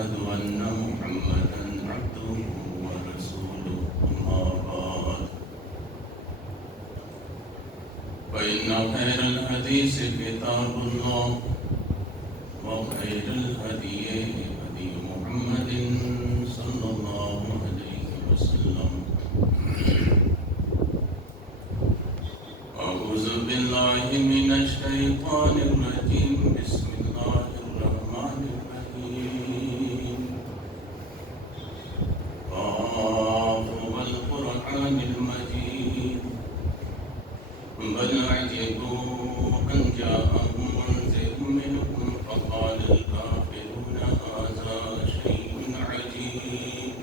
وأشهد أن محمدا عبده ورسوله أما بعد فإن خير الحديث كتاب الله وخير الهدي هدي محمد صلى الله عليه وسلم أعوذ بالله من الشيطان الرجيم بسم الله الرحمن الرحيم قاف والقرآن المجيد بل عجبوا أن جاءهم منذر منهم فقال الكافرون هذا شيء عجيب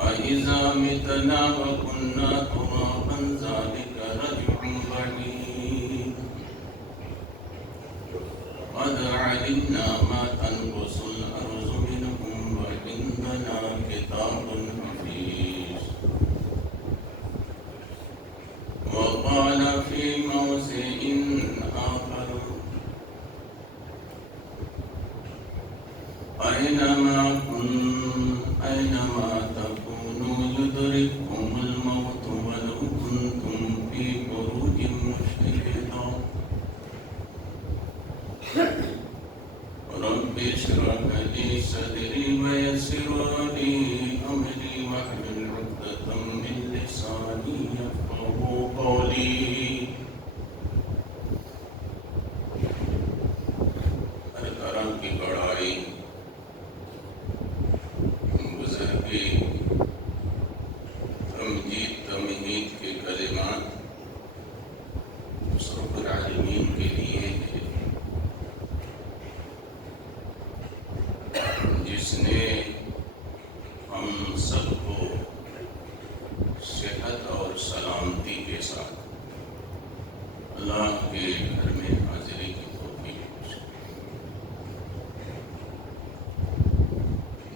أإذا متنا وكنا ترابا ذلك رجع بعيد قد علمنا ما تنقص الأرض منهم وعندنا كتاب حفيظ وقال في موضع آخر أينما تكونوا يدرككم الموت ولو كنتم في بروج مشيدة رب اشرح لي صدري ويسر لي أمري واحلل عقدة من لساني يفقهوا قولي ہر طرح کی بڑائی بزرگی تمجید تمہید کے کلمات اس رب العالمین کے لیے ہے جس نے ہم سب کو صحت اور سلامتی کے ساتھ اللہ کے گھر میں حاضری کی توفیق بخشی۔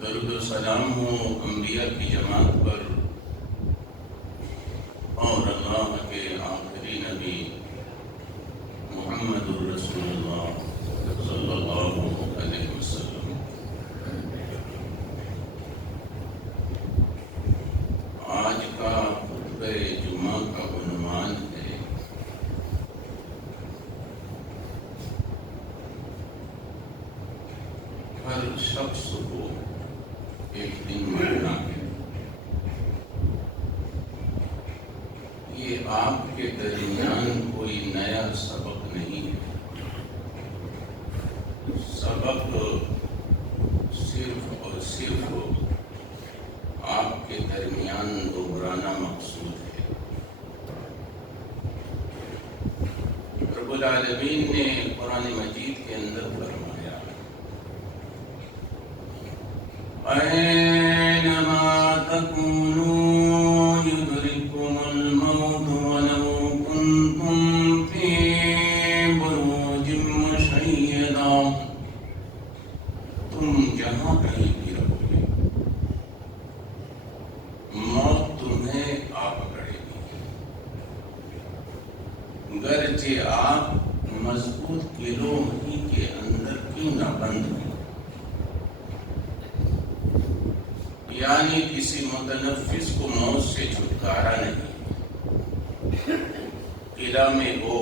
درود و سلام ہو انبیاء کی جماعت پر اور اللہ کے آخری نبی محمد الرسول اللہ صلی اللہ علیہ وسلم۔ آج کا خطبہ جمعہ کا عنوان ہے ہر شخص کو ایک دن مرنا ہے۔ یہ آپ کے درمیان کوئی نیا سبق نہیں ہے، سبق صرف اور صرف آپ کے درمیان دوبرانا مقصود ہے۔ رب العالمین نے قرآن مجید کے اندر فرمایا أينما تكونوا يدرككم الموت ولو كنتم في بروج مشيدة تم جہاں کہیں بھی رہو گے موت تمہیں آ پکڑے گی، گرچہ آپ مضبوط قلعوں ہی کے اندر کیوں نہ بند ہوں۔ یعنی کسی متنفس کو موت سے چھٹکارا نہیں، قلعہ میں ہو،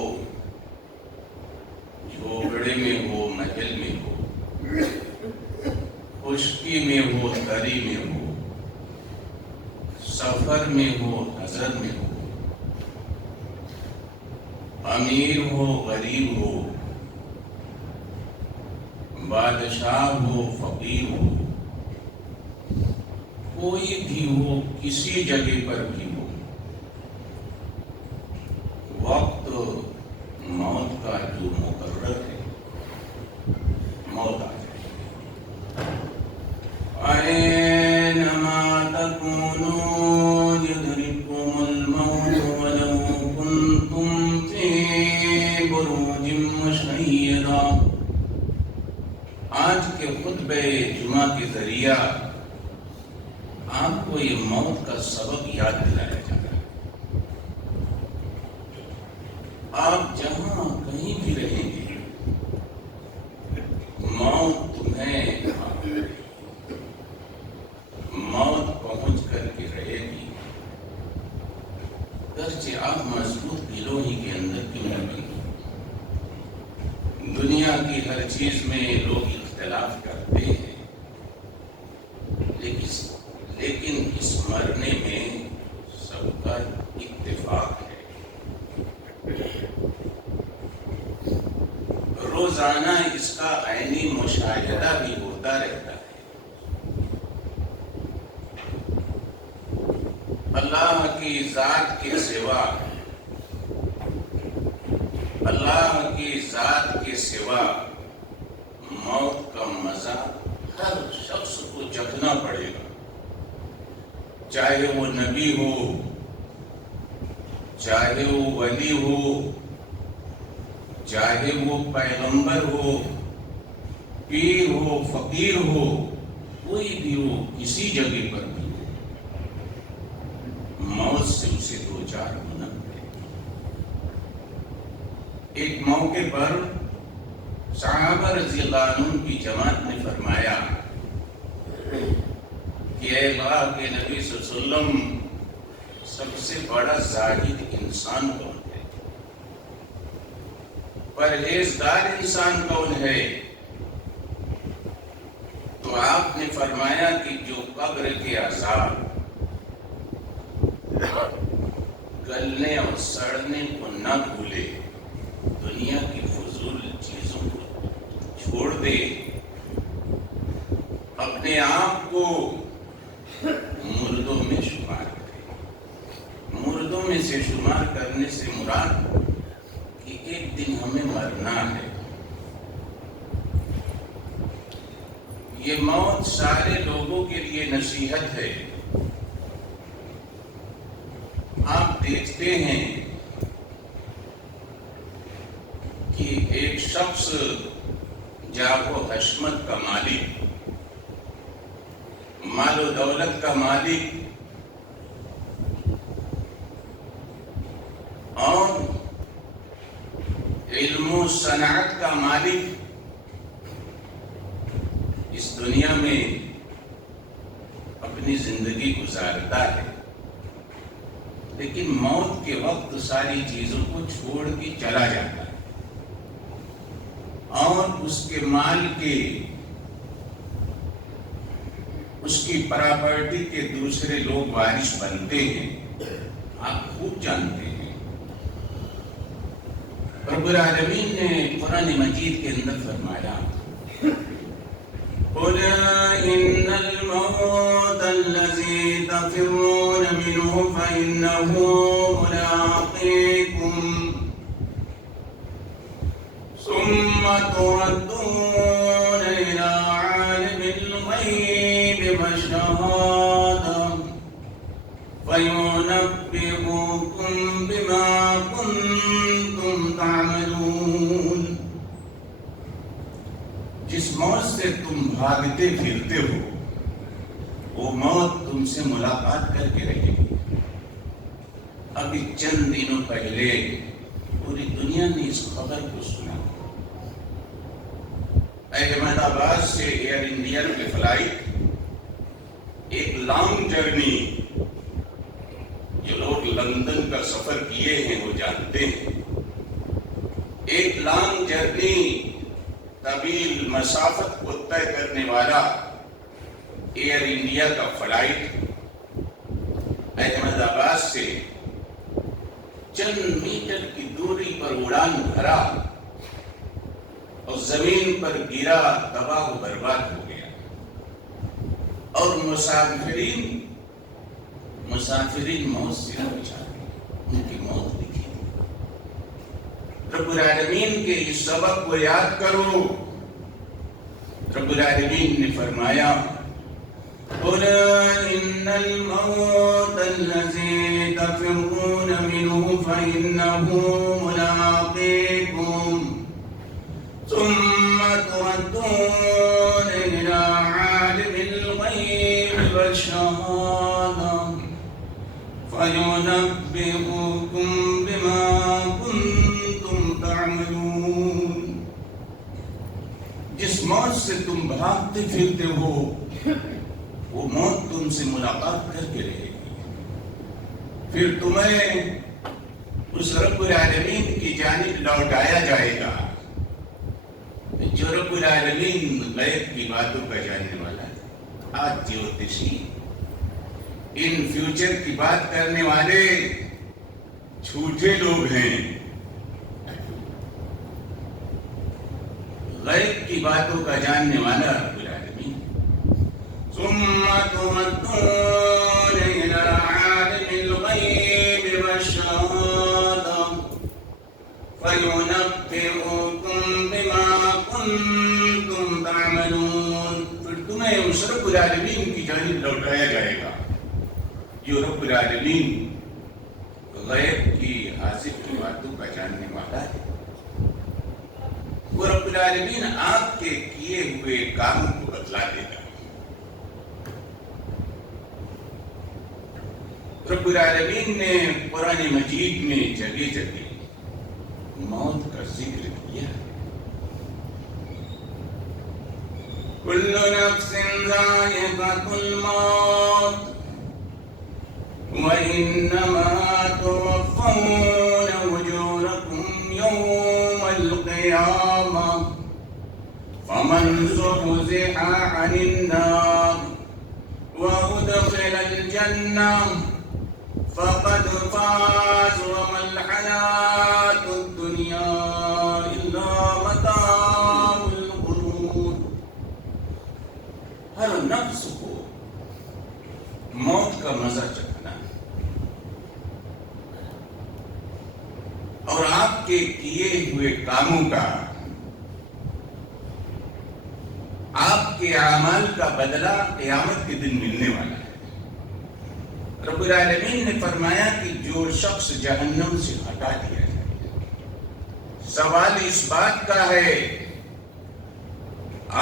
جھوپڑے میں ہو، محل میں ہو، خشکی میں ہو، تری میں ہو، سفر میں ہو، حضر میں ہو، امیر ہو، غریب ہو، بادشاہ ہو، فقیر ہو، کوئی بھی ہو، کسی جگہ پر بھی ہو، وقت موت کا جو مقرر ہے موت آ جائے۔ أينما تكونوا يدرككم الموت ولو كنتم في بروج مشيدة۔ آج کے خطبہ جمعہ کے ذریعہ آپ کو یہ موت کا سبق یاد دلایا جا رہا ہے۔ آپ جہاں کہیں بھی رہیں گے موت مشاہدہ بھی ہوتا رہتا ہے۔ اللہ کی ذات کے سوا، اللہ کی ذات کے سوا موت کا مزہ ہر شخص کو چکھنا پڑے گا، چاہے وہ نبی ہو، چاہے وہ ولی ہو، چاہے وہ پیغمبر ہو، پیر ہو، فقیر ہو، کوئی بھی ہو، کسی جگہ پر بھی ہو، موت سے اسے دو چار ہونا پڑے گا۔ ایک موقع پر صحابہ رضی اللہ عنہ کی جماعت نے فرمایا کہ اے اللہ کے نبی صلی اللہ علیہ وسلم، سب سے بڑا زاہد انسان کون ہے؟ پرہیزگار انسان کون ہے؟ تو آپ نے فرمایا کہ جو قبر کے عذاب گلنے اور سڑنے کو نہ بھولے، دنیا کی فضول چیزوں کو چھوڑ دے، اپنے آپ کو مردوں میں شمار کرے۔ مردوں میں سے شمار کرنے سے مراد کہ ایک دن ہمیں مرنا ہے۔ یہ موت سارے لوگوں کے لیے نصیحت ہے۔ آپ دیکھتے ہیں کہ ایک شخص جاہ و حشمت کا مالک، مال و دولت کا مالک، اور علم و صنعت کا مالک اس دنیا میں اپنی زندگی گزارتا ہے، لیکن موت کے وقت ساری چیزوں کو چھوڑ کے چلا جاتا ہے، اور اس کے مال کے، اس کی پراپرٹی کے دوسرے لوگ وارث بنتے ہیں۔ آپ خوب جانتے ہیں، رب العالمین نے قرآن مجید کے اندر فرمایا، قُلْ إِنَّ الْمَوْتَ الَّذِي تَفِرُّونَ مِنْهُ فَإِنَّهُ مُلَاقِيكُمْ ثُمَّ تُرَدُّونَ إِلَى عَالِمِ الْغَيْبِ وَالشَّهَادَةِ فَيُنَبِّئُكُم بِمَا كُنتُمْ تَعْمَلُونَ۔ جس موت سے تم بھاگتے پھرتے ہو، وہ موت تم سے ملاقات کر کے رہے گی۔ ابھی چند دنوں پہلے پوری دنیا نے اس خبر کو سنا۔ احمد آباد سے ایئر انڈیا کی فلائٹ، ایک لانگ جرنی، جو لوگ لندن کا سفر کیے ہیں وہ جانتے ہیں، ایک لانگ جرنی، طویل مسافت کو طے کرنے والا ایئر انڈیا کا فلائٹ احمد آباد سے چند میٹر کی دوری پر اڑان بھرا اور زمین پر گرا، تباہ و برباد ہو گیا، اور مسافرین موت سے نہ بچا، ان کی موت لکھی۔ رب العالمین کے اس سبق کو یاد کرو۔ رب العالمین نے فرمایا، قُلْ إِنَّ الْمَوْتَ الَّذِي تَفِرُّونَ مِنْهُ فَإِنَّهُ مُلَاقِيكُمْ ثُمَّ تُرَدُّونَ إِلَى عَالِمِ الْغَيْبِ وَالشَّهَادَةِ فَيُنَبِّئُكُم بِمَا كُنتُمْ تَعْمَلُونَ۔ جس موت سے تم بھاگتے پھرتے ہو، وہ موت تم سے ملاقات کر کے رہے گی، پھر تمہیں اس رب العالمین کی جانب لوٹایا جائے گا، جو رب العالمین غیب کی باتوں کا جاننے والا ہے۔ آج جیوتشی، ان فیوچر کی بات کرنے والے جھوٹے لوگ ہیں۔ غیب کی باتوں کا جاننے والا رب العالمین. ثم تردون إلى عالم الغيب والشهادة فينبئكم بما كنتم تعملون. پھر تمہیں اس رب العالمین کی جانب لوٹایا جائے گا جو رب العالمین غیب کی حاصل کی باتوں کا جاننے والا ہے. وہ رب العالمین آپ کے کیے ہوئے کاموں کو بتلا دے گا. رب العالمین نے قرآن مجید میں جگہ جگہ موت کا ذکر کیا. کل نفس ذائقۃ الموت وإنما توفون أجوركم يوم القيامة فمن زحزح عن النار وأدخل الجنة فقد فاز وما الحياة الدنيا إلا متاع الغرور. ہر نفس کو موت کا مزہ چکھنا ہے اور آپ کے کیے ہوئے کاموں کا، آپ کے اعمال کا بدلہ قیامت کے دن ملنے والا ہے. رب العالمین نے فرمایا کہ جو شخص جہنم سے ہٹا دیا جائے، سوال اس بات کا ہے،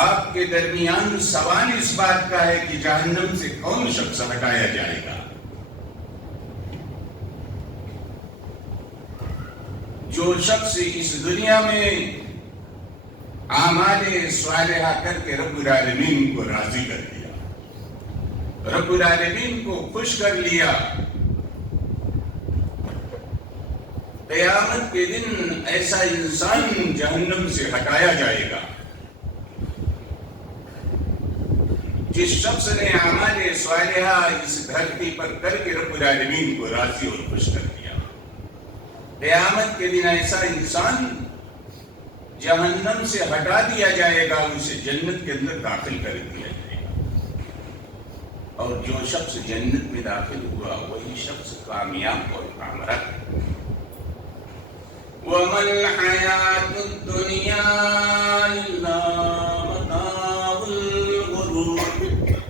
آپ کے درمیان سوال اس بات کا ہے کہ جہنم سے کون شخص ہٹایا جائے گا. جو شخص اس دنیا میں اعمال صالحہ کر کے رب العالمین کو راضی کر دیا، رب العالمین کو خوش کر لیا، قیامت کے دن ایسا انسان جہنم سے ہٹایا جائے گا. جس شخص نے اعمال صالحہ اس دھرتی پر کر کے رب العالمین کو راضی اور خوش کر دیا، قیامت کے دن ایسا انسان جہنم سے ہٹا دیا جائے گا، اسے جنت کے اندر داخل کر دیا جائے گا. اور جو شخص جنت میں داخل ہوا وہی شخص کامیاب اور کامراد. وَمَا الْحَيَاةُ الدُّنْيَا إِلَّا مَتَاعُ الْغُرُورِ.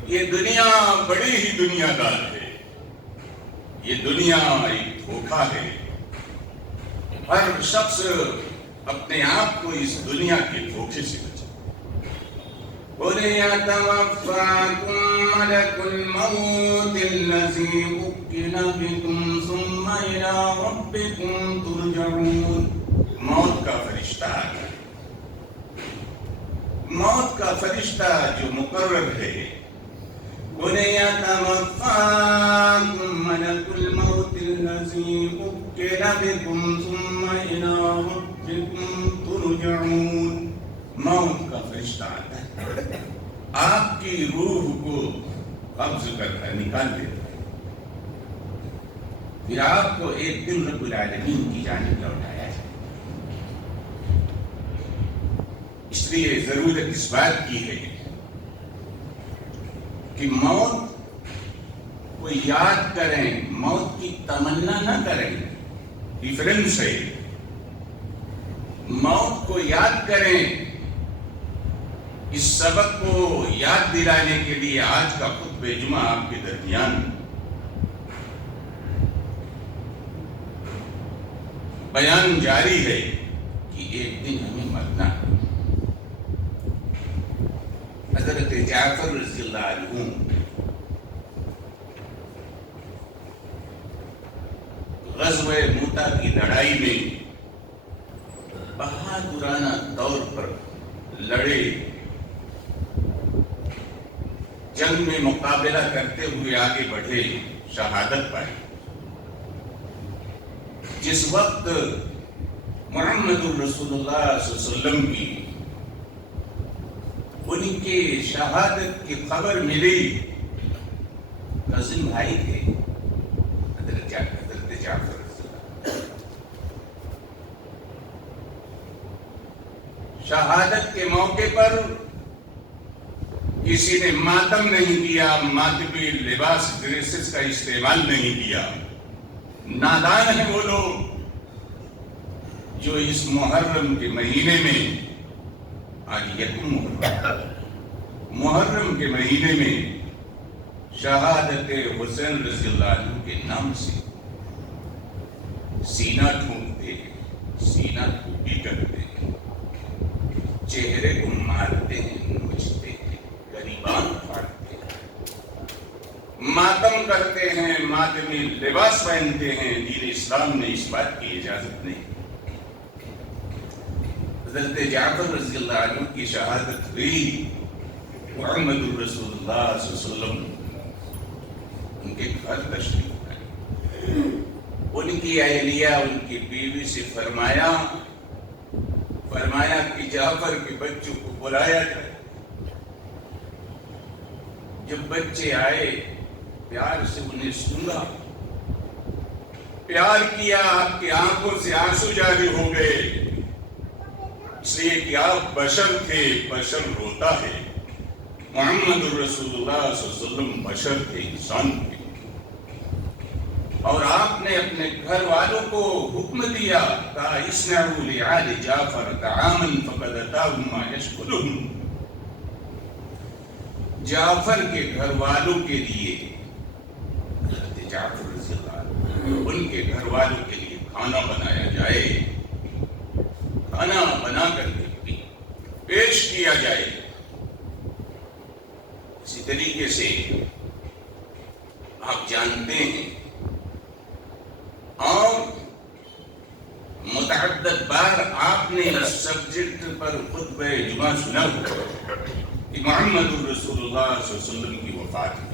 یہ دنیا بڑی ہی دنیا دار ہے، یہ دنیا ایک دھوکہ ہے. ہر شخص اپنے آپ کو اس دنیا کے دھوکے سے بچائے. قُلْ يَتَوَفَّاكُم مَلَكُ الْمَوْتِ الَّذِي وُكِّلَ بِكُمْ ثُمَّ إِلَىٰ رَبِّكُمْ تُرْجَعُونَ. موت کا فرشتہ آتا ہے، موت کا فرشتہ جو مقرر ہے. قُلْ يَتَوَفَّاكُم مَلَكُ الْمَوْتِ الَّذِي وُكِّلَ بِكُمْ ثُمَّ إِلَىٰ رَبِّكُمْ تُرْجَعُونَ. موت کا فرشتہ آتا ہے، آپ کی روح کو قبض کرتا ہے، نکال دیتا ہے، پھر آپ کو ایک دن رب العالمین کی جانب لوٹایا جائے. اس لیے ضرورت اس بات کی ہے کہ موت کو یاد کریں، موت کی تمنا نہ کریں. ڈیفرنس ہے. موت کو یاد کریں. اس سبق کو یاد دلانے کے لیے آج کا خطبہ جمعہ آپ کے درمیان بیان جاری ہے کہ ایک دن ہمیں مرنا ہے. حضرت جعفر رضی اللہ عنہ غزوہ موتا کی لڑائی میں بہادرانہ طور پر لڑے، جنگ میں مقابلہ کرتے ہوئے آگے بڑھے، شہادت پائی. جس وقت محمد الرسول اللہ صلی اللہ علیہ وسلم کی ان کے شہادت کی خبر ملی، کزن بھائی تھے حضرت جعفر. شہادت کے موقع پر کسی نے ماتم نہیں کیا، ماتمی لباس ڈریسز کا استعمال نہیں کیا۔ نادان ہیں وہ لوگ جو اس محرم کے مہینے میں، آج یکم محرم کے مہینے میں شہادت حسین رضی اللہ عنہ کے نام سے سینہ ٹھونکتے ہیں، سینہ ٹھوکی کرتے ہیں، چہرے کو مارتے ہیں، نوچتے ہیں، گریبان پھاڑتے ہیں، ماتم کرتے ہیں، ماتمی لباس پہنتے ہیں۔ دین اسلام نے اس بات کی اجازت نہیں۔ حضرت جعفر رضی اللہ عنہ کی شہادت ہوئی، محمد الرسول اللہ صلی اللہ علیہ وسلم ان کے گھر تشریف لائے۔ ان کی اہلیہ، ان کی بیوی سے فرمایا کہ جعفر کے بچوں کو بلایا جائے۔ جب بچے آئے پیار سے انہیں سنا، پیار کیا، آپ کی آنکھوں سے آنسو جاری ہو گئے، اس لیے کہ آپ بشر تھے، بشر روتا ہے۔ محمد الرسول اللہ صلی اللہ علیہ وسلم بشر تھے، انسان تھے، اور آپ نے اپنے گھر والوں کو حکم دیا، کہا اصنعوا لآل جعفر طعاما فقد اتاهم ما يشغلهم۔ جعفر کے گھر والوں کے لیے، حضرت جعفر رضی اللہ عنہ، ان کے گھر والوں کے لیے کھانا بنایا جائے، کھانا بنا کر کے پیش کیا جائے۔ اسی طریقے سے آپ جانتے ہیں، اور متعدد بار آپ نے اس سبجیکٹ پر خطبہ جمعہ سنا ہوا کہ محمد الرسول اللہ صلی اللہ علیہ وسلم کی وفات ہوئی۔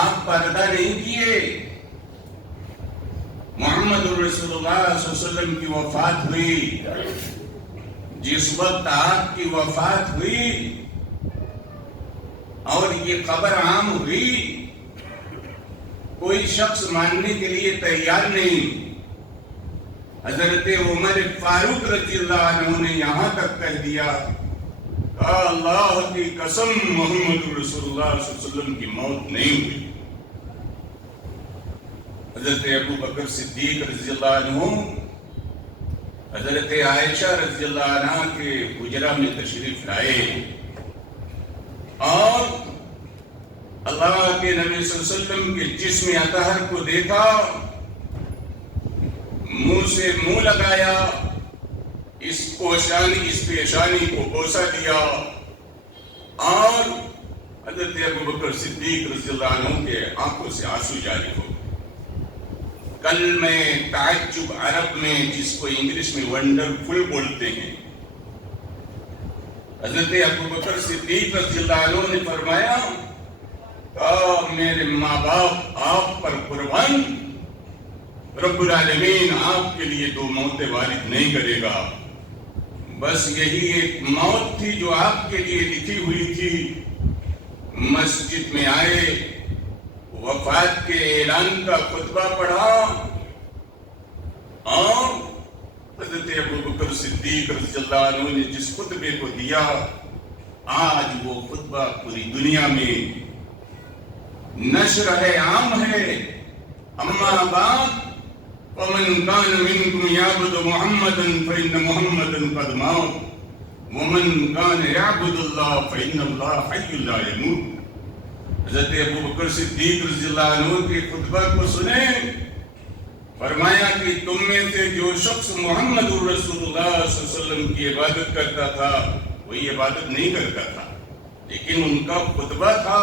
آپ پردہ نہیں کیے۔ محمد الرسول اللہ صلی اللہ علیہ وسلم کی وفات ہوئی، جس وقت آپ کی وفات ہوئی اور یہ خبر عام ہوئی، کوئی شخص ماننے کے لیے تیار نہیں۔ حضرت عمر فاروق رضی اللہ عنہ نے یہاں تک کہہ دیا، اللہ کی قسم محمد رسول اللہ صلی اللہ علیہ وسلم کی موت نہیں ہوئی۔ حضرت ابو بکر صدیق رضی اللہ عنہ حضرت عائشہ رضی اللہ عنہ کے حجرہ میں تشریف لائے، اور اللہ کے نبی صلی اللہ علیہ وسلم کے جسم اطہر کو دیکھا، منہ سے منہ لگایا، اس پیشانی کو بوسہ دیا، اور حضرت ابو بکر صدیق رضی اللہ عنہ کے آنکھوں سے آنسو جاری ہو۔ کل میں تعجب عرب میں جس کو انگلش میں ونڈرفل بولتے ہیں، حضرت ابو بکر صدیق رضی اللہ عنہ نے فرمایا، میرے ماں باپ آپ پر قربان، رب العالمین آپ کے لیے دو موتیں وارد نہیں کرے گا، بس یہی ایک موت تھی جو آپ کے لیے لکھی ہوئی تھی۔ مسجد میں آئے، وفات کے اعلان کا خطبہ پڑھا، اور حضرت ابو بکر صدیق رضی اللہ عنہ نے جس خطبے کو دیا، آج وہ خطبہ پوری دنیا میں نشر ہے، عام ہے۔ اما بعد فمن كان منكم يعبد محمدا فإن محمدا قد مات ومن كان يعبد الله فإن الله حي لا يموت۔ حضرت ابو بکر صدیق رضی اللہ عنہ کے خطبہ کو سنیں، فرمایا کہ تم میں سے جو شخص محمد الرسول اللہ صلی اللہ علیہ وسلم کی عبادت کرتا تھا، وہی عبادت نہیں کرتا تھا، لیکن ان کا خطبہ تھا۔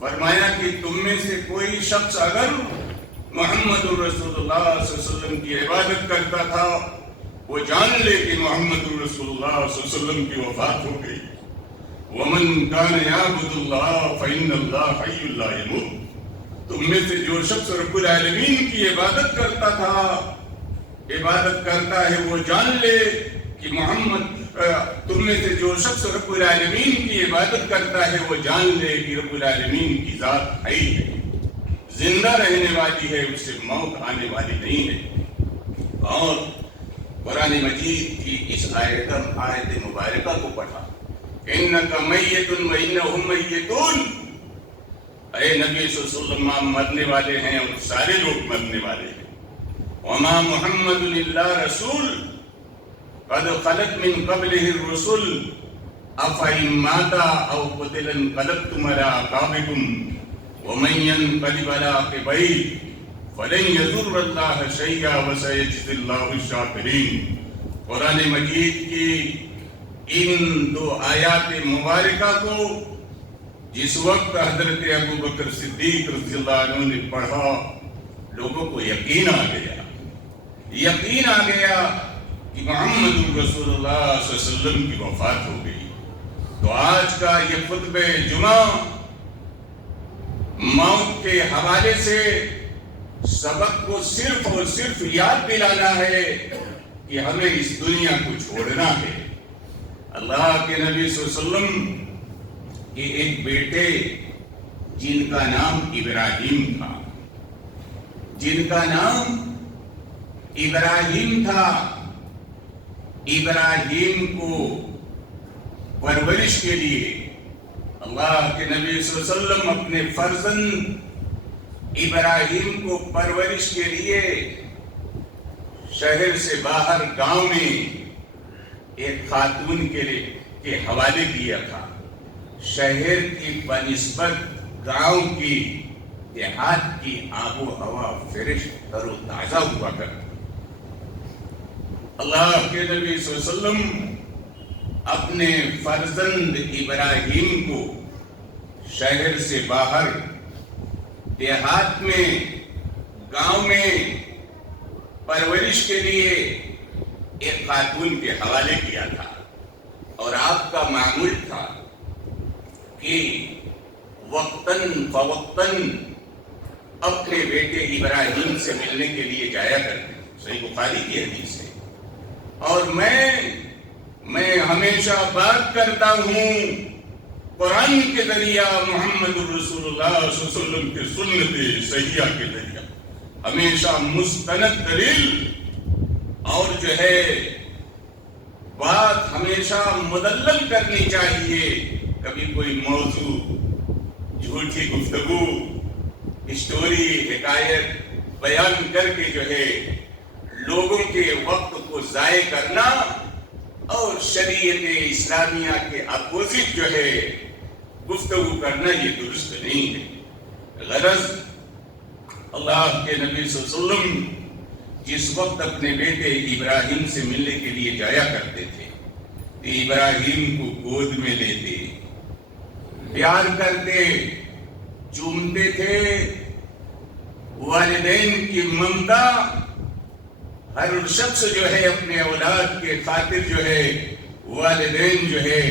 فرمایا کہ تم میں سے کوئی شخص اگر محمد الرسول اللہ صلی اللہ علیہ وسلم کی عبادت کرتا تھا، وہ جان لے کہ محمد الرسول اللہ صلی اللہ علیہ وسلم کی وفات ہو گئی۔ وَمَنْ كَانَ يَعْبُدُ اللَّهَ فَإِنَّ اللَّهَ حَيٌّ لَا يَمُوتُ۔ تم میں سے جو شخص رب العالمین کی عبادت کرتا تھا، عبادت کرتا ہے، وہ جان لے کہ تم میں سے جو شخص رب العالمین کی عبادت کرتا ہے، وہ جان لے کہ رب العالمین کی ذات حی ہے، زندہ رہنے والی ہے، اس سے موت آنے والی نہیں ہے۔ اور قرآن مجید کی اس آیت مبارکہ کو پڑھا، اِنَّكَ مَيِّتٌ وَإِنَّهُمْ مَيِّتُونَ، اے نبی صلی اللہ علیہ وسلم آپ مرنے والے ہیں اور سارے لوگ مرنے والے ہیں۔ وَمَا مُحَمَّدٌ إِلَّا رَسُولٌ قَدْ خَلَتْ مِن قَبْلِهِ الرُّسُلُ أَفَإِن مَّاتَ أَوْ قُتِلَ انقلبتم عَلَىٰ أَعْقَابِكُمْ وَمَن يَنقَلِبْ عَلَىٰ عَقِبَيْهِ فَلَن يَضُرَّ اللَّهَ شَيْئًا وَسَيَجْزِي اللَّهُ الشَّاكِرِينَ۔ قرآن مجید کی ان دو آیات مبارکہ کو جس وقت حضرت ابوبکر صدیق رضی اللہ عنہ نے پڑھا، لوگوں کو یقین آ گیا کہ محمد رسول اللہ صلی اللہ علیہ وسلم کی وفات ہو گئی۔ تو آج کا یہ خطبہ جمعہ موت کے حوالے سے سبق کو صرف اور صرف یاد دلانا ہے کہ ہمیں اس دنیا کو چھوڑنا ہے۔ اللہ کے نبی صلی اللہ علیہ وسلم کے ایک بیٹے جن کا نام ابراہیم تھا، ابراہیم کو پرورش کے لیے اللہ کے نبی صلی اللہ علیہ وسلم اپنے فرزند ابراہیم کو پرورش کے لیے شہر سے باہر گاؤں میں ایک خاتون کے حوالے کیا تھا۔ شہر کی بنسبت گاؤں کی، دیہات کی آب و ہوا فریش تر و تازہ ہوا کرتی۔ اللہ کے نبی صلی اللہ علیہ وسلم اپنے فرزند ابراہیم کو شہر سے باہر دیہات میں، گاؤں میں پرورش کے لیے ایک خاتون کے حوالے کیا تھا، اور آپ کا معمول تھا کہ وقتاً فوقتاً اپنے بیٹے ابراہیم سے ملنے کے لیے جایا کرتے، صحیح بخاری کی حدیث ہے۔ اور میں ہمیشہ بات کرتا ہوں قرآن کے ذریعہ، محمد الرسول اللہ صلی اللہ علیہ وسلم کے سنت صحیحہ کے ذریعہ، ہمیشہ مستند دلیل اور جو ہے بات ہمیشہ مدلل کرنی چاہیے۔ کبھی کوئی موضوع، جھوٹی گفتگو، اسٹوری، حکایت بیان کر کے جو ہے لوگوں کے وقت کو ضائع کرنا اور شریعت اسلامیہ کے اپوزٹ جو ہے گفتگو کرنا، یہ درست نہیں ہے۔ غرض اللہ کے نبی صلی اللہ علیہ وسلم جس وقت اپنے بیٹے ابراہیم سے ملنے کے لیے جایا کرتے تھے، ابراہیم کو گود میں لیتے، پیار کرتے، چومتے تھے۔ والدین کی ممتا ہر شخص جو ہے اپنے اولاد کے خاطر جو ہے والدین جو ہے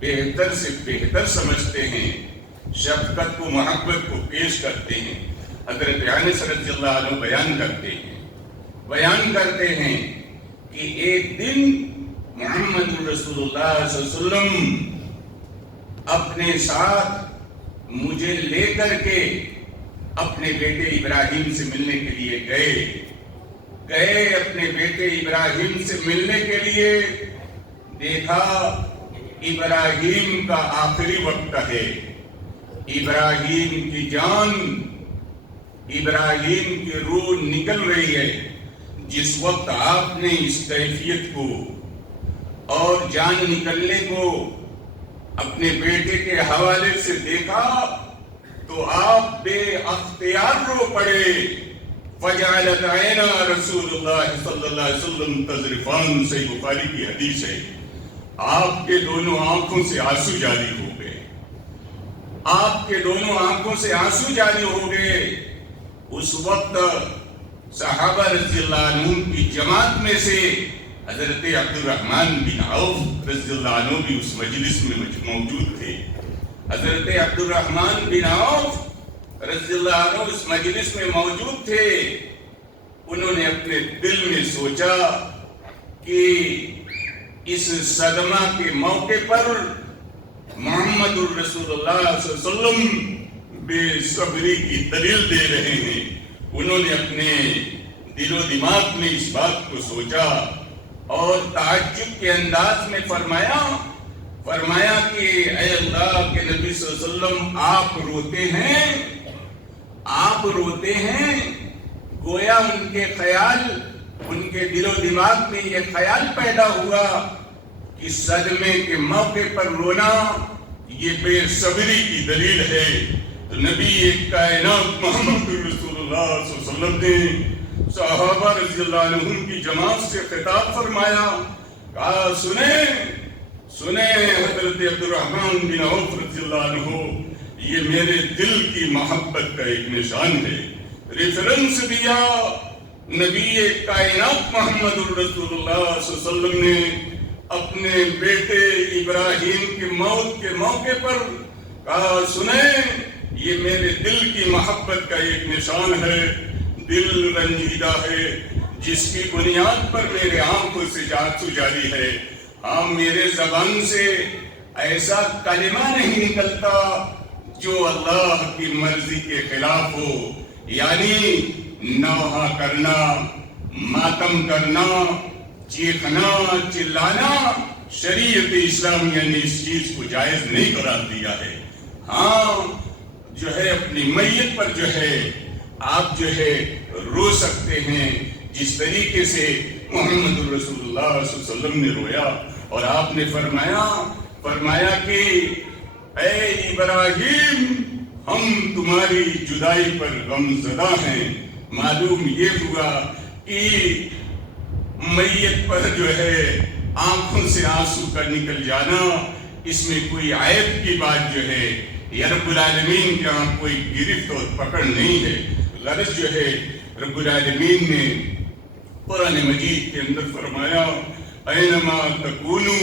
بہتر سے بہتر سمجھتے ہیں، شفقت کو، محبت کو پیش کرتے ہیں۔ حضرت انس رضی اللہ عنہ بیان کرتے ہیں کہ ایک دن محمد رسول اللہ صلی اللہ علیہ وسلم اپنے ساتھ مجھے لے کر کے اپنے بیٹے ابراہیم سے ملنے کے لیے گئے اپنے بیٹے ابراہیم سے ملنے کے لیے۔ دیکھا ابراہیم کا آخری وقت ہے، ابراہیم کی جان، ابراہیم کی روح نکل رہی ہے۔ جس وقت آپ نے اس کیفیت کو اور جان نکلنے کو اپنے بیٹے کے حوالے سے دیکھا تو آپ بے اختیار رو پڑے۔ فَجَعَلَتْ عَيْنَا رسول اللہ صلی اللہ علیہ وسلم تذرفان، صحیح بخاری کی حدیث ہے۔ آپ کے دونوں آنکھوں سے آنسو جاری ہو گئے، آپ کے دونوں آنکھوں سے آنسو جاری ہو گئے۔ اس وقت صحابہ رضی اللہ عنہ کی جماعت میں سے حضرت عبد الرحمن بن عوف رضی اللہ عنہ بھی اس مجلس میں موجود تھے۔ حضرت عبد الرحمن بن عوف رضی اللہ عنہ اس مجلس میں موجود تھے۔ انہوں نے اپنے دل میں سوچا کہ اس صدمہ کے موقع پر محمد الرسول اللہ صلی اللہ علیہ وسلم بے صبری کی دلیل دے رہے ہیں۔ انہوں نے اپنے دل و دماغ میں اس بات کو سوچا اور تعجب کے انداز میں فرمایا کہ اے اللہ کے نبی صلی اللہ علیہ وسلم آپ روتے ہیں گویا ان کے خیال، ان کے دل و دماغ میں یہ خیال پیدا ہوا کہ صدمے کے موقع پر رونا یہ بے صبری کی دلیل ہے۔ تو نبی کائنات محمد رسول اللہ صلی اللہ علیہ وسلم نے صحابہ رضی اللہ عنہم کی جماعت سے خطاب فرمایا، کہا سنیں حضرت عبد الرحمن بن عوف رضی اللہ عنہ، یہ میرے دل کی محبت کا ایک نشان ہے۔ ریفرنس دیا نبی کائنات محمد رسول اللہ صلی اللہ علیہ وسلم نے اپنے بیٹے ابراہیم کی موت کے موقع پر کہا سنیں یہ میرے دل کی محبت کا ایک نشان ہے، دل رنجیدہ ہے جس کی بنیاد پر میرے آنکھوں سے آنسو جاری ہے۔ ہاں میرے زبان سے ایسا کلمہ نہیں نکلتا جو اللہ کی مرضی کے خلاف ہو، یعنی نوحہ کرنا، ماتم کرنا، چیخنا، چلانا، شریعت اسلامیہ نے اس چیز کو جائز نہیں قرار دیا ہے۔ ہاں جو ہے اپنی میت پر جو ہے آپ جو ہے رو سکتے ہیں، جس طریقے سے محمد رسول اللہ صلی اللہ علیہ وسلم نے رویا، اور آپ نے فرمایا کہ اے ابراہیم ہم تمہاری جدائی پر غم زدہ ہیں۔ معلوم یہ ہوا کہ میت پر جو ہے آنکھوں سے آنسو کا نکل جانا اس میں کوئی عیب کی بات جو ہے یا رب العالمین کے ہاں کوئی گرفت اور پکڑ نہیں ہے۔ غرض جو ہے رب العالمین نے قرآن مجید کے اندر فرمایا اینما تکونوا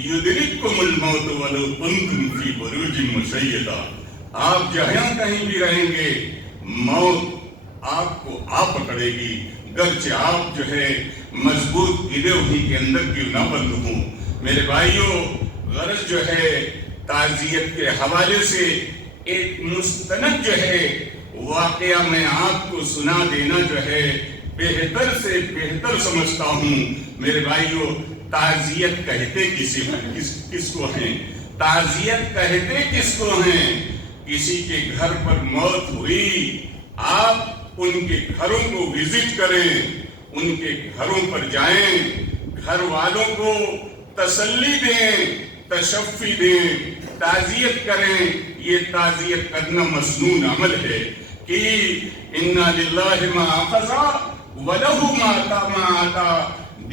یدرککم الموت ولو کنتم فی بروج مشیدہ، آپ جہاں کہیں بھی رہیں گے موت آپ کو پکڑے گی، گرچہ آپ جو ہے مضبوط گروہی کے اندر کیوں نہ بند ہوں۔ میرے بھائیوں، غرض جو ہے تعزیت کے حوالے سے ایک مستند جو ہے واقعہ میں آپ کو سنا دینا جو ہے بہتر سے بہتر سمجھتا ہوں۔ میرے بھائیوں، تعزیت کہتے کس کو ہیں؟ تعزیت کہتے کس کو ہیں؟ کسی کے گھر پر موت ہوئی، آپ ان کے گھروں کو وزٹ کریں، ان کے گھروں پر جائیں، گھر والوں کو تسلی دیں، تشفی دیں، تعزیت کریں۔ یہ تعزیت کرنا مسنون عمل ہے کہ اِنَّا لِلَّهِ مَا أَخَذَ وَلَهُ مَا آتَا،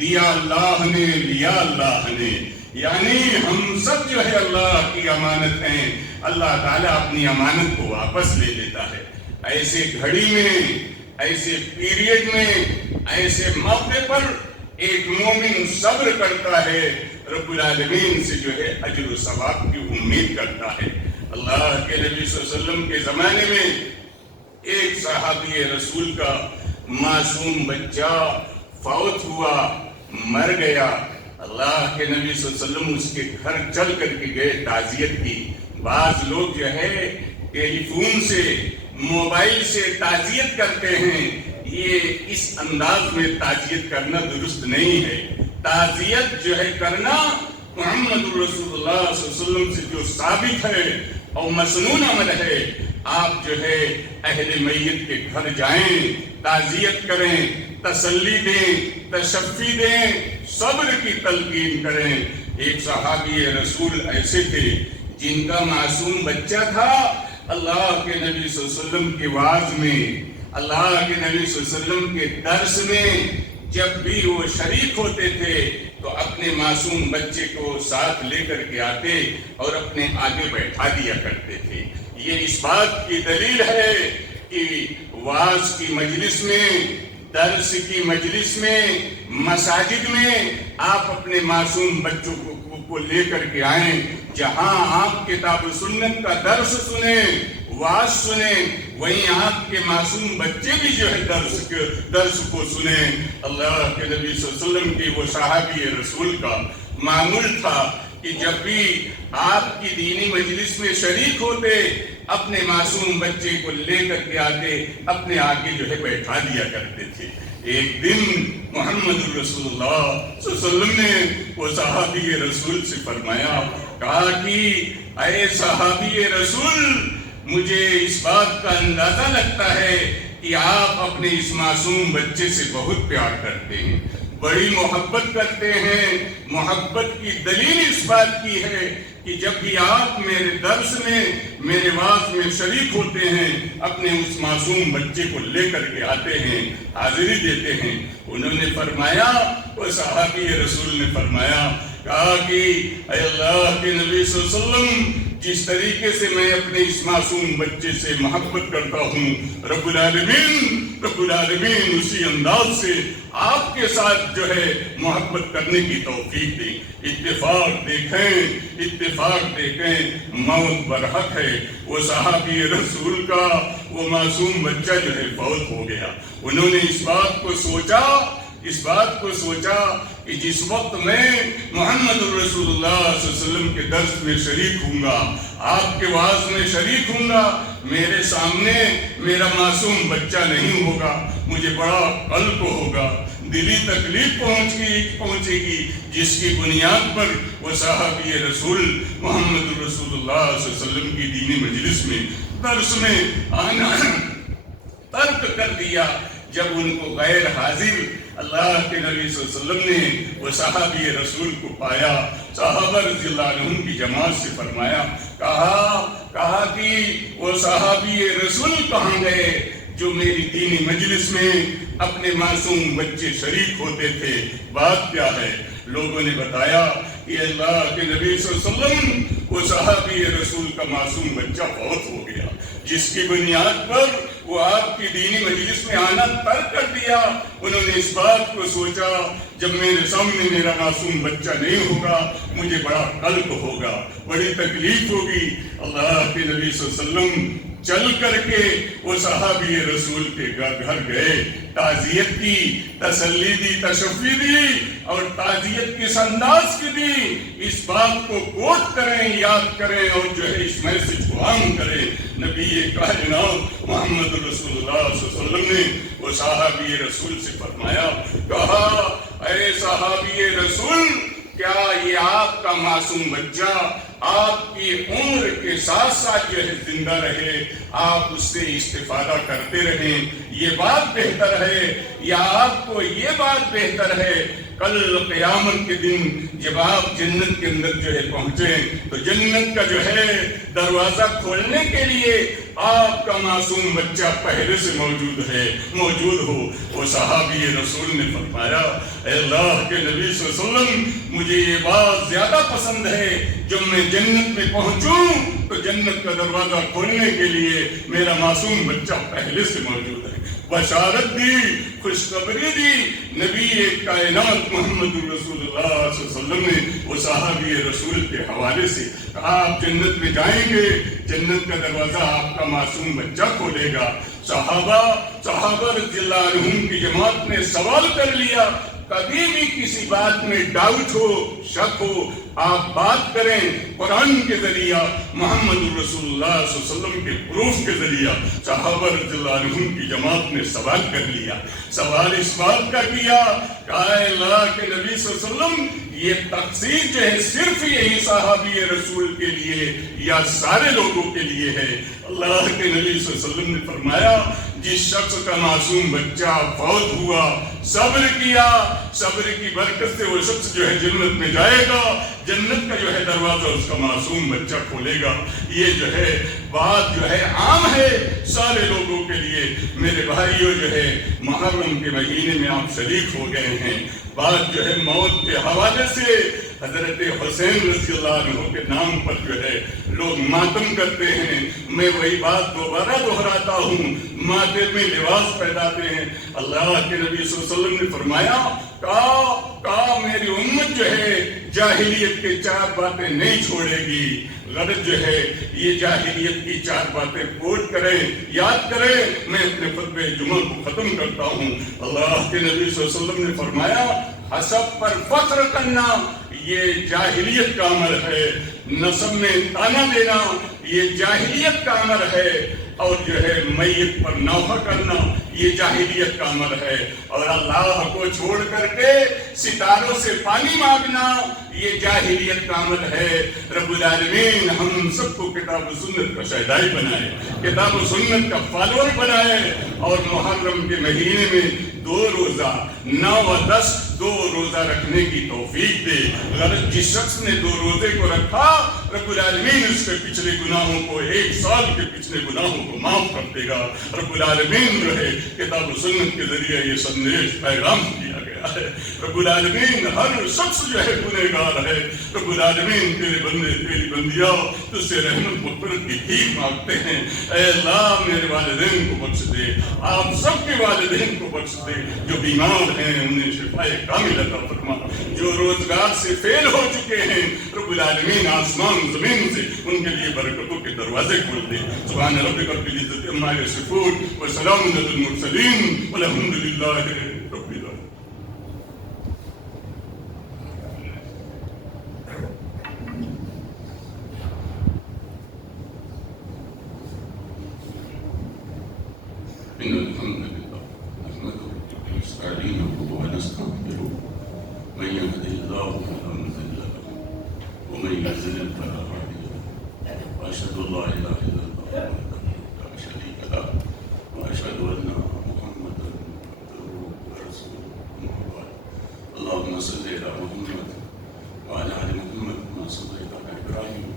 دیا اللہ نے، لیا اللہ نے، یعنی ہم سب جو ہے اللہ کی امانت ہیں، اللہ تعالیٰ اپنی امانت کو واپس لے لیتا ہے۔ ایسے گھڑی میں، ایسے پیریڈ میں، ایسے موقع پر ایک مومن صبر کرتا ہے، رب العالمین سے جو ہے اجر و ثواب کی امید کرتا ہے۔ اللہ کے نبی صلی اللہ علیہ وسلم کے زمانے میں ایک صحابی رسول کا معصوم بچہ فوت ہوا، مر گیا۔ اللہ کے نبی صلی اللہ علیہ وسلم اس کے گھر چل کر کے گئے تعزیت کی۔ بعض لوگ جو ہے ٹیلی فون سے، موبائل سے تعزیت کرتے ہیں، یہ اس انداز میں تعزیت کرنا درست نہیں ہے۔ تعزیت جو ہے کرنا محمد رسول اللہ صلی اللہ علیہ وسلم سے جو ثابت ہے اور مسنون عمل ہے، آپ جو ہے اہل میت کے گھر جائیں، تعزیت کریں، تسلی دیں، تشفی دیں، صبر کی تلقین کریں۔ ایک صحابی رسول ایسے تھے جن کا معصوم بچہ تھا، اللہ کے نبی صلی اللہ علیہ وسلم کے واعظ میں، اللہ کے نبی صلی اللہ علیہ وسلم کے درس میں جب بھی وہ شریک ہوتے تھے تو اپنے معصوم بچے کو ساتھ لے کر کے آتے اور اپنے آگے بیٹھا دیا کرتے تھے۔ یہ اس بات کی دلیل ہے کہ واعظ کی مجلس میں، درس کی مجلس میں، مساجد میں آپ اپنے معصوم بچوں کو لے کر کے آئیں، جہاں آپ کتاب و سنت کا درس سنیں، واعظ سنیں، وہیں آپ کے معصوم بچے بھی جو ہے درس کو سنیں۔ اللہ کے نبی صلی اللہ علیہ وسلم کی وہ صحابی رسول کا معمول تھا کہ جب بھی آپ کی دینی مجلس میں شریک ہوتے، اپنے معصوم بچے کو لے کر کے آتے، اپنے آگے جو ہے بیٹھا دیا کرتے تھے۔ ایک دن محمد رسول اللہ صلی اللہ علیہ وسلم نے وہ صحابی رسول سے فرمایا، کہا کہ اے صحابی رسول، مجھے اس بات کا اندازہ لگتا ہے کہ آپ اپنے اس معصوم بچے سے بہت پیار کرتے ہیں، بڑی محبت کرتے ہیں۔ محبت کی دلیل اس بات کی ہے کہ جب بھی آپ میرے درس میں، میرے واعظ میں شریک ہوتے ہیں، اپنے اس معصوم بچے کو لے کر کے آتے ہیں، حاضری دیتے ہیں۔ انہوں نے فرمایا، وہ صحابی رسول نے فرمایا، کہا کہ اے اللہ کے نبی صلی اللہ علیہ وسلم، جس طریقے سے میں اپنے اس معصوم بچے سے محبت کرتا ہوں، رب العالمین اسی انداز سے آپ کے ساتھ جو ہے محبت کرنے کی توفیق دیں۔ اتفاق دیکھیں، موت برحق ہے۔ وہ صحابی رسول کا وہ معصوم بچہ جو ہے فوت ہو گیا۔ انہوں نے اس بات کو سوچا کہ جس وقت میں محمد رسول اللہ صلی اللہ علیہ وسلم کے درس میں شریک ہوں گا، آپ کے وعظ میں شریک ہوں گا، میرے سامنے میرا معصوم بچہ نہیں ہوگا، مجھے بڑا قلق ہوگا، دلی تکلیف پہنچے گی، جس کی بنیاد پر وہ صحابی رسول محمد رسول اللہ صلی اللہ علیہ وسلم کی دینی مجلس میں درس میں آنا ترک کر دیا۔ جب ان کو غیر حاضر اللہ کے نبی صلی اللہ علیہ وسلم نے وہ صحابی رسول کو پایا، صحابہ رضی اللہ عنہم کی جماعت سے فرمایا، کہا کہ وہ صحابی رسول کہاں گئے جو میری دینی مجلس میں اپنے معصوم بچے شریک ہوتے تھے؟ بات کیا ہے؟ لوگوں نے بتایا کہ اللہ کے نبی صلی اللہ علیہ وسلم، وہ صحابی رسول کا معصوم بچہ فوت ہو گیا، جس کی بنیاد پر وہ آپ کی دینی مجلس میں آنا ترک کر دیا۔ انہوں نے اس بات کو سوچا، جب میرے سامنے میرا معصوم بچہ نہیں ہوگا، مجھے بڑا قلق ہوگا، بڑی تکلیف ہوگی۔ اللہ کے نبی صلی اللہ علیہ وسلم چل کر کے وہ صحابی رسول کے گھر گئے، تعزیت کی، تسلی دی، تشفی دی، اور تعزیت کس انداز کی دی، اس بات کو کوٹ کریں، یاد کریں، اور جو ہے اس میسج کو عام کریں۔ نبی کائنات محمد رسول اللہ صلی اللہ علیہ وسلم نے وہ صحابی رسول سے فرمایا، کہا اے صحابی رسول، کیا یہ آپ کا معصوم بچہ آپ کی عمر کے ساتھ ساتھ جو ہے زندہ رہے، آپ اس سے استفادہ کرتے رہیں، یہ بات بہتر ہے، یا آپ کو یہ بات بہتر ہے کل قیامت کے دن جب آپ جنت کے اندر جو ہے پہنچیں تو جنت کا جو ہے دروازہ کھولنے کے لیے آپ کا معصوم بچہ پہلے سے موجود ہو؟ وہ صحابی رسول نے فرمایا، اے اللہ کے نبی صلی اللہ علیہ وسلم، مجھے یہ بات زیادہ پسند ہے، جب میں جنت میں پہنچوں تو جنت کا دروازہ کھولنے کے لیے میرا معصوم بچہ پہلے سے موجود ہے۔ بشارت دی، خوشخبری دی نبی کائنات محمد رسول اللہ صلی اللہ علیہ وسلم نے وہ صحابی رسول کے حوالے سے کہا، آپ جنت میں جائیں گے، جنت کا دروازہ آپ کا معصوم بچہ کھولے گا۔ صحابہ رضی اللہ عنہم کی جماعت نے سوال کر لیا، کبھی بھی کسی بات میں ڈاؤٹ ہو، شک ہو، آپ بات کریں قرآن کے ذریعہ، محمد رسول اللہ صلی اللہ علیہ وسلم کے پروف کے ذریعہ۔ صحابہ رضی اللہ عنہم کی جماعت نے سوال کر لیا، سوال اس بات کا کیا کہ اے اللہ کے نبی صلی اللہ علیہ وسلم، یہ تقسیم جو ہے صرف یہی صحابی رسول کے لیے یا سارے لوگوں کے لیے ہے؟ اللہ کے نبی صلی اللہ علیہ وسلم نے فرمایا، جس شخص کا معصوم بچہ فوت ہوا، صبر کیا، صبر کی برکت سے وہ شخص جو ہے جنت میں جائے گا، جنت کا جو ہے دروازہ اس کا معصوم بچہ کھولے گا۔ یہ جو ہے بات جو ہے عام ہے سارے لوگوں کے لیے۔ میرے بھائیوں، جو ہے محرم کے مہینے میں آپ شریک ہو گئے ہیں، بات جو ہے موت کے حوالے سے حضرت حسین رضی اللہ عنہ کے نام پر جو ہے لوگ ماتم کرتے ہیں۔ میں وہی بات دوبارہ دہراتا ہوں، ماتم میں لباس پہناتے ہیں۔ اللہ کے نبی صلی اللہ علیہ وسلم نے فرمایا، کہا میری امت جو ہے جاہلیت کے 4 باتیں نہیں چھوڑے گی۔ غرض جو ہے یہ جاہلیت کی 4 باتیں کوٹ کریں، یاد کریں۔ میں اپنے خطبہ جمعہ کو ختم کرتا ہوں۔ اللہ کے نبی صلی اللہ علیہ وسلم نے فرمایا، حسب پر فخر کرنا یہ جاہلیت کا عمل ہے، نسب میں تانا دینا یہ جاہلیت کا عمل ہے، اور جو ہے میت پر نوحہ کرنا یہ جاہلیت کا عمل ہے، اور اللہ کو چھوڑ کر کے ستاروں سے پانی مانگنا یہ جاہلیت کا عمل ہے۔ رب العالمین ہم سب کو کتاب و سنت کا شہدائی بنائے، کتاب و سنت کا فالوور بنائے، اور محرم کے مہینے میں 2 روزہ 9 اور 10 2 روزہ رکھنے کی توفیق دے۔ غلط جس شخص نے 2 روزے کو رکھا، رب العالمین اس کے پچھلے گناہوں کو 1 سال کے پچھلے گناہوں کو معاف کر دے گا۔ رب العالمین جو ہے کتاب و سنت کے ذریعے یہ سندیش پیغام دیا گیا ہے۔ رب العالمین ہر شخص جو ہے گنہگار ہے، رب العالمین تیرے بندے تیری بندیاں تجھ سے رحمت مغفرت کی بھیک مانگتے ہیں۔ اے اللہ میرے والدین کو بخش دے، آپ سب کے والدین کو بخش دے، جو بیمار ہیں انہیں شفائے کامل عطا فرما، جو روزگار سے فیل ہو چکے ہیں رب العالمین آسمان زمین سے ان کے لیے برکتوں کے دروازے کھول دے۔ سبحان ربک رب العزت عما یصفون وسلام علی المرسلین والحمد للہ رب العالمین۔ إن الحمد لله نحمده ونستعينه ونستغفره من يهده الله فلا مضل له ومن يضلل فلا هادي له وأشهد أن لا إله إلا الله وحده لا شريك له وأشهد أن محمدا عبده ورسوله أما بعد اللهم صل على محمد وعلى آل محمد كما صليت على إبراهيم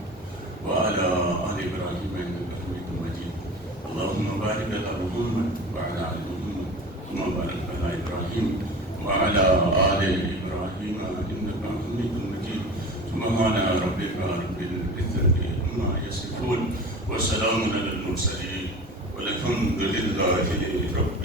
وعلى آل إبراهيم إنك حميد مجيد اللهم بارك على محمد وعلى آل محمد كما باركت على إبراهيم وعلى آل إبراهيم إنك حميد مجيد سبحان ربك رب العزة عما يصفون وسلام على المرسلين والحمد لله رب